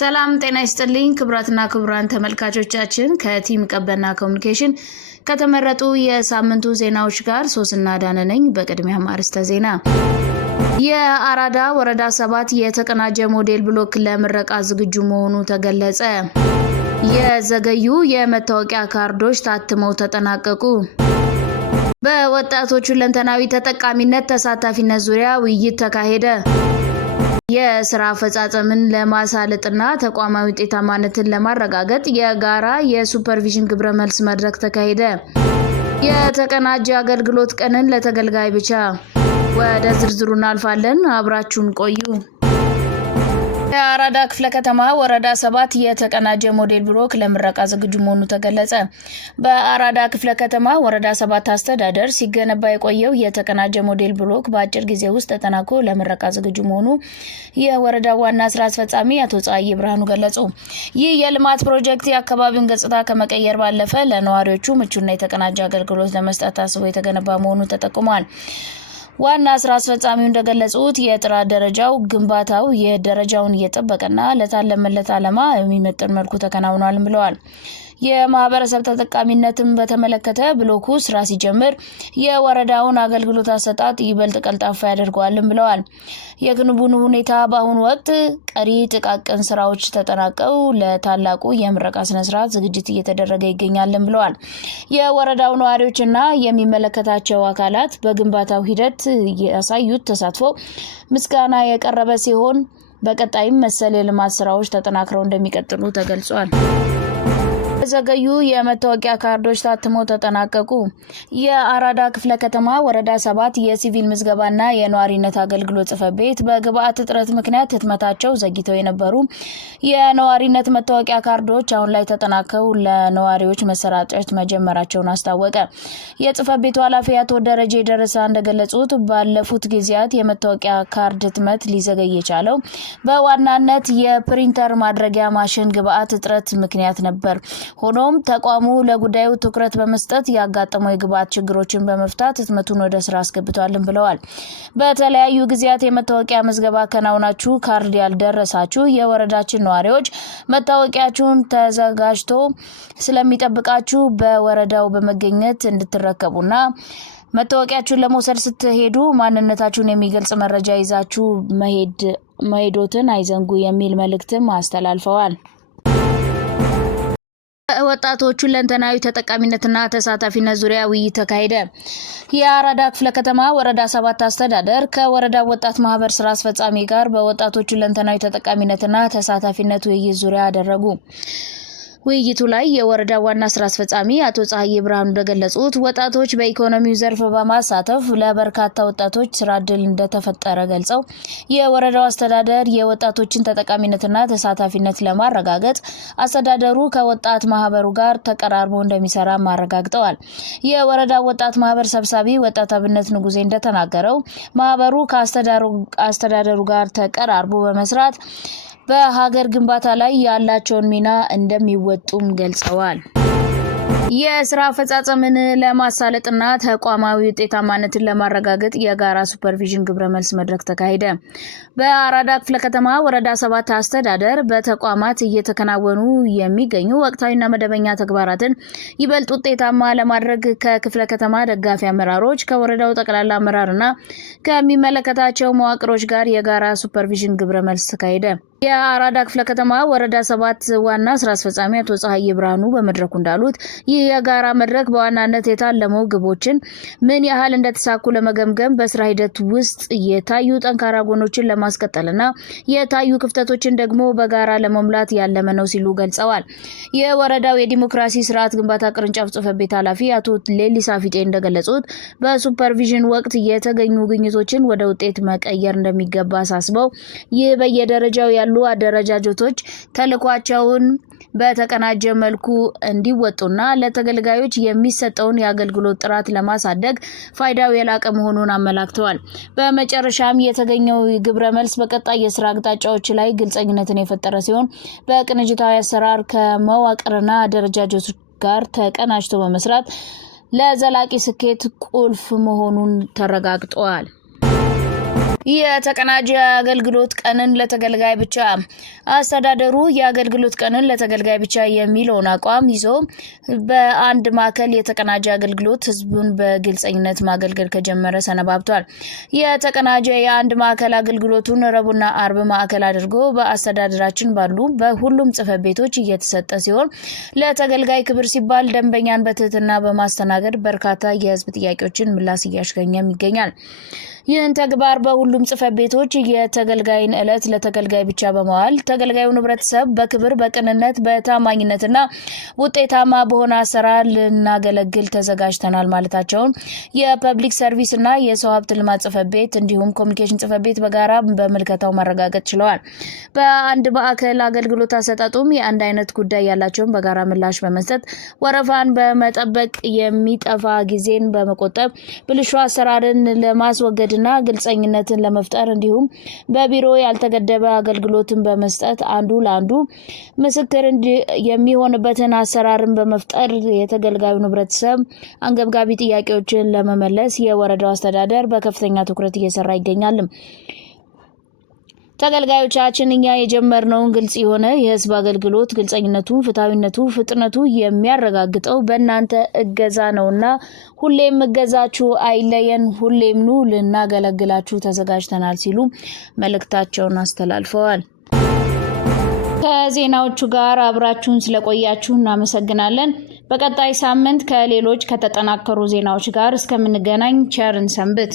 ሰላም ጤና ይስጥልኝ ክብራትና ክብራን ተመልካቾቻችን ከቲም ቀበና ኮሙኒኬሽን ከተመረጡ የሳምንቱ ዜናዎች ጋር ሶስና ዳነ ነኝ። በቅድሚያ ማርስተ ዜና የአራዳ ወረዳ 7 የተቀናጀ ሞዴል ብሎክ ለምረቃ ዝግጁ መሆኑ ተገለጸ። የዘገዩ የመታወቂያ ካርዶች ታትመው ተጠናቀቁ። በወጣቶቹ ለንተናዊ ተጠቃሚነት ተሳታፊነት ዙሪያ ውይይት ተካሄደ። የስራ አፈጻጸምን ለማሳለጥና ተቋማዊ ውጤታማነትን ለማረጋገጥ የጋራ የሱፐርቪዥን ግብረ መልስ መድረክ ተካሄደ። የተቀናጀ አገልግሎት ቀንን ለተገልጋይ ብቻ። ወደ ዝርዝሩ እናልፋለን። አብራችሁን ቆዩ። የአራዳ ክፍለ ከተማ ወረዳ 7 የተቀናጀ ሞዴል ብሎክ ለምረቃ ዝግጁ መሆኑ ተገለጸ። በአራዳ ክፍለ ከተማ ወረዳ 7 አስተዳደር ሲገነባ የቆየው የተቀናጀ ሞዴል ብሎክ በአጭር ጊዜ ውስጥ ተጠናቆ ለምረቃ ዝግጁ መሆኑ የወረዳው ዋና ስራ አስፈጻሚ አቶ ጸሐዬ ብርሃኑ ገለጹ። ይህ የልማት ፕሮጀክት የአካባቢውን ገጽታ ከመቀየር ባለፈ ለነዋሪዎቹ ምቹና የተቀናጀ አገልግሎት ለመስጠት ታስቦ የተገነባ መሆኑ ተጠቁሟል። ዋና ስራ አስፈጻሚው እንደገለጹት የጥራት ደረጃው ግንባታው የደረጃውን እየጠበቀና ለታለመለት ዓላማ የሚመጥን መልኩ ተከናውኗል ብለዋል። የማህበረሰብ ተጠቃሚነትን በተመለከተ ብሎኩ ስራ ሲጀምር የወረዳውን አገልግሎት አሰጣጥ ይበልጥ ቀልጣፋ ያደርገዋልም ብለዋል። የግንቡን ሁኔታ በአሁኑ ወቅት ቀሪ ጥቃቅን ስራዎች ተጠናቀው ለታላቁ የምረቃ ስነ ስርዓት ዝግጅት እየተደረገ ይገኛልም ብለዋል። የወረዳው ነዋሪዎችና የሚመለከታቸው አካላት በግንባታው ሂደት ያሳዩት ተሳትፎ ምስጋና የቀረበ ሲሆን በቀጣይም መሰል የልማት ስራዎች ተጠናክረው እንደሚቀጥሉ ተገልጿል። ዘገዩ የመታወቂያ ካርዶች ታትመው ተጠናቀቁ። የአራዳ ክፍለ ከተማ ወረዳ 7 የሲቪል ምዝገባና የነዋሪነት አገልግሎት ጽሕፈት ቤት በግብአት እጥረት ምክንያት ህትመታቸው ዘግይተው የነበሩ የነዋሪነት መታወቂያ ካርዶች አሁን ላይ ተጠናቀው ለነዋሪዎች መሰራጨት መጀመራቸውን አስታወቀ። የጽሕፈት ቤቱ ኃላፊ አቶ ደረጀ ደረሳ እንደገለጹት ባለፉት ጊዜያት የመታወቂያ ካርድ ህትመት ሊዘገይ የቻለው በዋናነት የፕሪንተር ማድረጊያ ማሽን ግብአት እጥረት ምክንያት ነበር። ሆኖም ተቋሙ ለጉዳዩ ትኩረት በመስጠት ያጋጠመው የግብአት ችግሮችን በመፍታት ህትመቱን ወደ ስራ አስገብቷልም ብለዋል። በተለያዩ ጊዜያት የመታወቂያ ምዝገባ ከናውናችሁ ካርድ ያልደረሳችሁ የወረዳችን ነዋሪዎች መታወቂያችሁን ተዘጋጅቶ ስለሚጠብቃችሁ በወረዳው በመገኘት እንድትረከቡና መታወቂያችሁን ለመውሰድ ስትሄዱ ማንነታችሁን የሚገልጽ መረጃ ይዛችሁ መሄዶትን አይዘንጉ የሚል መልእክትም አስተላልፈዋል። ወጣቶቹ ለንተናዊ ተጠቃሚነትና ተሳታፊነት ዙሪያ ውይይት ተካሄደ። የአራዳ ክፍለ ከተማ ወረዳ 7 አስተዳደር ከወረዳ ወጣት ማህበር ስራ አስፈጻሚ ጋር በወጣቶቹ ለንተናዊ ተጠቃሚነትና ተሳታፊነት ውይይት ዙሪያ አደረጉ። ውይይቱ ላይ የወረዳ ዋና ስራ አስፈጻሚ አቶ ጸሐዬ ብርሃኑ እንደገለጹት ወጣቶች በኢኮኖሚው ዘርፍ በማሳተፍ ለበርካታ ወጣቶች ስራ ዕድል እንደተፈጠረ ገልጸው የወረዳው አስተዳደር የወጣቶችን ተጠቃሚነትና ተሳታፊነት ለማረጋገጥ አስተዳደሩ ከወጣት ማህበሩ ጋር ተቀራርቦ እንደሚሰራ ማረጋግጠዋል። የወረዳው ወጣት ማህበር ሰብሳቢ ወጣት አብነት ንጉሴ እንደተናገረው ማህበሩ ከአስተዳደሩ ጋር ተቀራርቦ በመስራት በሀገር ግንባታ ላይ ያላቸውን ሚና እንደሚወጡም ገልጸዋል። የስራ አፈጻጸምን ለማሳለጥና ተቋማዊ ውጤታማነትን ለማረጋገጥ የጋራ ሱፐርቪዥን ግብረ መልስ መድረክ ተካሄደ። በአራዳ ክፍለ ከተማ ወረዳ 7 አስተዳደር በተቋማት እየተከናወኑ የሚገኙ ወቅታዊና መደበኛ ተግባራትን ይበልጥ ውጤታማ ለማድረግ ከክፍለ ከተማ ደጋፊ አመራሮች ከወረዳው ጠቅላላ አመራርና ከሚመለከታቸው መዋቅሮች ጋር የጋራ ሱፐርቪዥን ግብረ መልስ ተካሄደ። የአራዳ ክፍለ ከተማ ወረዳ 7 ዋና ስራ አስፈጻሚ አቶ ጸሐዬ ብርሃኑ በመድረኩ እንዳሉት ይህ የጋራ መድረክ በዋናነት የታለመው ግቦችን ምን ያህል እንደተሳኩ ለመገምገም በስራ ሂደት ውስጥ የታዩ ጠንካራ ጎኖችን ለማስቀጠልና የታዩ ክፍተቶችን ደግሞ በጋራ ለመሙላት ያለመ ነው ሲሉ ገልጸዋል። የወረዳው የዲሞክራሲ ስርዓት ግንባታ ቅርንጫፍ ጽሕፈት ቤት ኃላፊ አቶ ሌሊሳ ፊጤ እንደገለጹት በሱፐርቪዥን ወቅት የተገኙ ግኝቶችን ወደ ውጤት መቀየር እንደሚገባ አሳስበው ይህ በየደረጃው ያሉ አደረጃጀቶች ተልዕኳቸውን በተቀናጀ መልኩ እንዲወጡና ለተገልጋዮች የሚሰጠውን የአገልግሎት ጥራት ለማሳደግ ፋይዳው የላቀ መሆኑን አመላክተዋል። በመጨረሻም የተገኘው ግብረ መልስ በቀጣይ የስራ አቅጣጫዎች ላይ ግልጸኝነትን የፈጠረ ሲሆን በቅንጅታዊ አሰራር ከመዋቅርና አደረጃጀቶች ጋር ተቀናጅቶ በመስራት ለዘላቂ ስኬት ቁልፍ መሆኑን ተረጋግጧል። የተቀናጀ አገልግሎት ቀንን ለተገልጋይ ብቻ አስተዳደሩ የአገልግሎት ቀንን ለተገልጋይ ብቻ የሚለውን አቋም ይዞ በአንድ ማዕከል የተቀናጀ አገልግሎት ህዝቡን በግልጽነት ማገልገል ከጀመረ ሰነባብቷል። የተቀናጀ የአንድ ማዕከል አገልግሎቱን ረቡዕና አርብ ማዕከል አድርጎ በአስተዳደራችን ባሉ በሁሉም ጽሕፈት ቤቶች እየተሰጠ ሲሆን ለተገልጋይ ክብር ሲባል ደንበኛን በትህትና በማስተናገድ በርካታ የህዝብ ጥያቄዎችን ምላሽ እያስገኘም ይገኛል። ይህን ተግባር በሁሉም ጽሕፈት ቤቶች የተገልጋይን ዕለት ለተገልጋይ ብቻ በመዋል ተገልጋዩን ህብረተሰብ በክብር በቅንነት በታማኝነትና ውጤታማ በሆነ አሰራር ልናገለግል ተዘጋጅተናል ማለታቸውን የፐብሊክ ሰርቪስ እና የሰው ሀብት ልማት ጽሕፈት ቤት እንዲሁም ኮሚኒኬሽን ጽሕፈት ቤት በጋራ በመልከታው ማረጋገጥ ችለዋል። በአንድ ማዕከል አገልግሎት አሰጣጡም የአንድ አይነት ጉዳይ ያላቸውን በጋራ ምላሽ በመስጠት ወረፋን በመጠበቅ የሚጠፋ ጊዜን በመቆጠብ ብልሹ አሰራርን ለማስወገድ እና ግልጽነትን ለመፍጠር እንዲሁም በቢሮ ያልተገደበ አገልግሎትን በመስጠት አንዱ ለአንዱ ምስክር የሚሆንበትን አሰራርን በመፍጠር የተገልጋዩን ህብረተሰብ አንገብጋቢ ጥያቄዎችን ለመመለስ የወረዳው አስተዳደር በከፍተኛ ትኩረት እየሰራ ይገኛል። ተገልጋዮቻችን እኛ የጀመርነውን ግልጽ የሆነ የህዝብ አገልግሎት ግልጽነቱ፣ ፍትሃዊነቱ፣ ፍጥነቱ የሚያረጋግጠው በእናንተ እገዛ ነውና ሁሌም እገዛችሁ አይለየን፣ ሁሌም ኑ ልናገለግላችሁ ተዘጋጅተናል ሲሉ መልእክታቸውን አስተላልፈዋል። ከዜናዎቹ ጋር አብራችሁን ስለቆያችሁ እናመሰግናለን። በቀጣይ ሳምንት ከሌሎች ከተጠናከሩ ዜናዎች ጋር እስከምንገናኝ ቸርን ሰንብት።